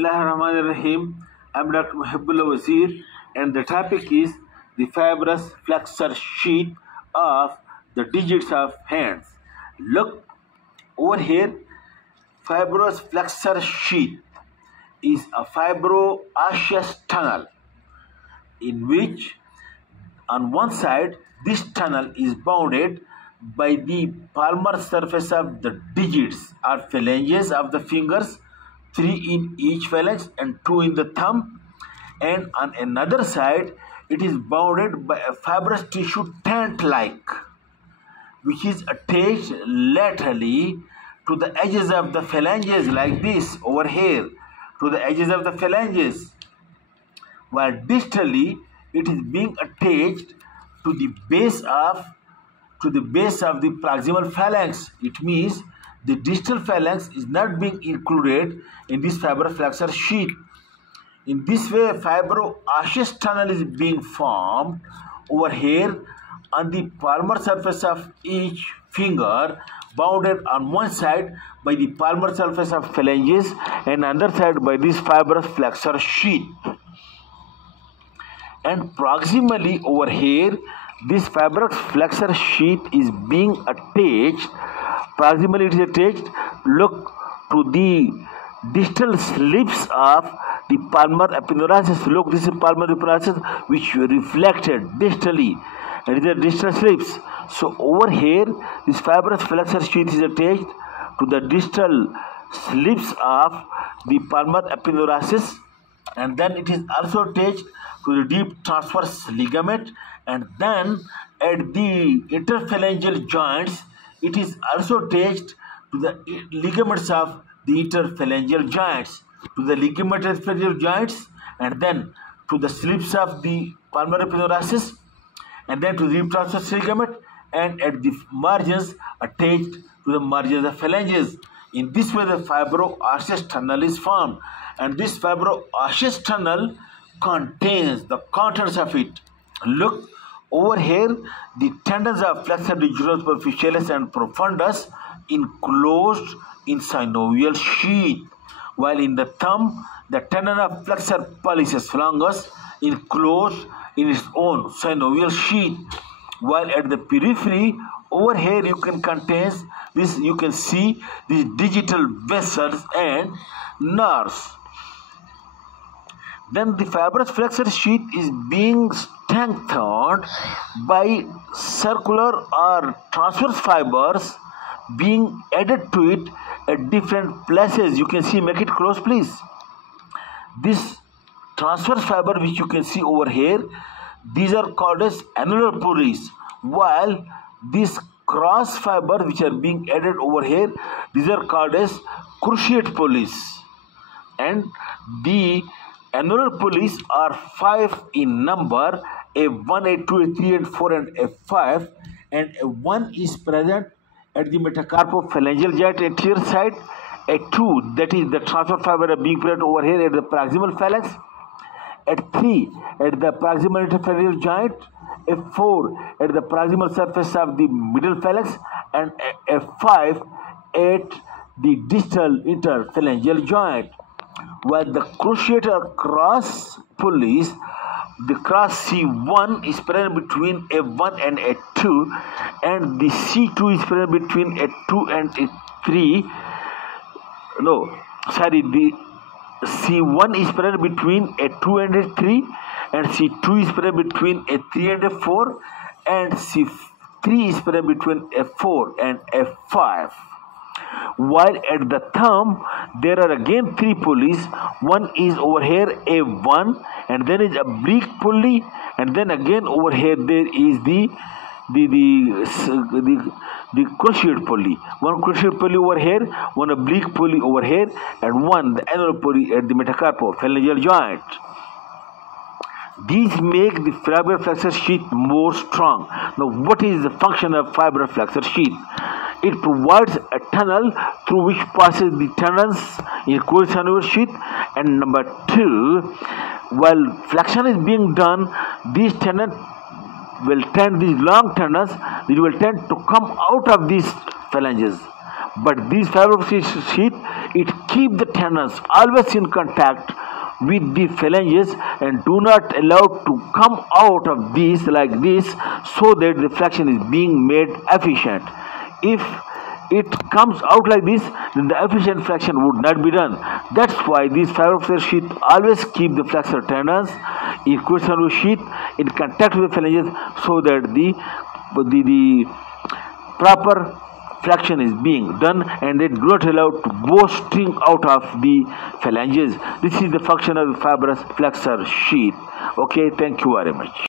Bismillahirrahmanirrahim. I'm Dr. MOHİB ULLAH WAZİR, and the topic is the fibrous flexor sheath of the digits of hands. Look over here. Fibrous flexor sheath is a fibroosseous tunnel in which on one side this tunnel is bounded by the palmar surface of the digits or phalanges of the fingers, 3 in each phalanx and 2 in the thumb, and on another side it is bounded by a fibrous tissue tent-like which is attached laterally to the edges of the phalanges, like this over here, to the edges of the phalanges, while distally it is being attached to the base of the proximal phalanx. It means the distal phalanx is not being included in this fibrous flexor sheath. In this way, fibroosseous tunnel is being formed over here on the palmar surface of each finger, bounded on one side by the palmar surface of phalanges and other side by this fibrous flexor sheath. And proximally over here, this fibrous flexor sheath is being attached. Proximally it is attached, look, to the distal slips of the palmar aponeurosis. Look, this is palmar aponeurosis which reflected distally, and these are distal slips. So over here, this fibrous flexor sheath is attached to the distal slips of the palmar aponeurosis, and then it is also attached to the deep transverse ligament, and then at the interphalangeal joints it is also attached to the ligaments of the interphalangeal joints, and then to the slips of the palmar aponeurosis, and then to the deep transverse ligament, and at the margins attached to the margins of phalanges. In this way, the fibroosseous tunnel is formed, and this fibroosseous tunnel contains the contents of it. Look over here, the tendons of flexor digitorum superficialis and profundus enclosed in synovial sheath, while in the thumb the tendon of flexor pollicis longus enclosed in its own synovial sheath, while at the periphery over here you can see these digital vessels and nerves. Then the fibrous flexor sheath is being strengthened by circular or transverse fibers being added to it at different places. You can see, make it close please. This transverse fiber which you can see over here, these are called as annular pulleys, while these cross fiber which are being added over here, these are called as cruciate pulleys. And the annular pulleys are 5 in number, A1, A2, A3, and 4, and A5, and A1 is present at the metacarpophalangeal joint anterior side. A2, that is the transverse fiber being present over here at the proximal phalanx. A3 at the proximal interphalangeal joint. A4 at the proximal surface of the middle phalanx, and A5 at the distal interphalangeal joint. While the cruciate or cross pulleys, the cross C1 is present between A1 and A2, and the C2 is present between A2 and A3. The C1 is present between A2 and A3, and C2 is present between A3 and A4, and C3 is present between A4 and A5. While at the thumb there are again 3 pulleys. One is over here A1, and then is oblique pulley, and then again over here there is the cruciate pulley. One cruciate pulley over here, one oblique pulley over here, and one the annular pulley at the metacarpophalangeal joint. These make the fibrous flexor sheath more strong. Now, what is the function of fibrous flexor sheath? It provides a tunnel through which passes the tendons in core synovial sheath. And number 2, while flexion is being done, these tendons will tend, these long tendons, they will tend to come out of these phalanges. But this fibrous sheath, it Keep the tendons always in contact with the phalanges and do not allow to come out of these like this, so that the flexion is being made efficient. If it comes out like this, then the efficient flexion would not be done. That's why these fibroflexor sheath always keep the flexor tendons in equidistant sheath in contact with the phalanges, so that the proper flexion is being done and they do not allow to bursting out of the phalanges. This is the function of the fibrous flexor sheath. Okay, thank you very much.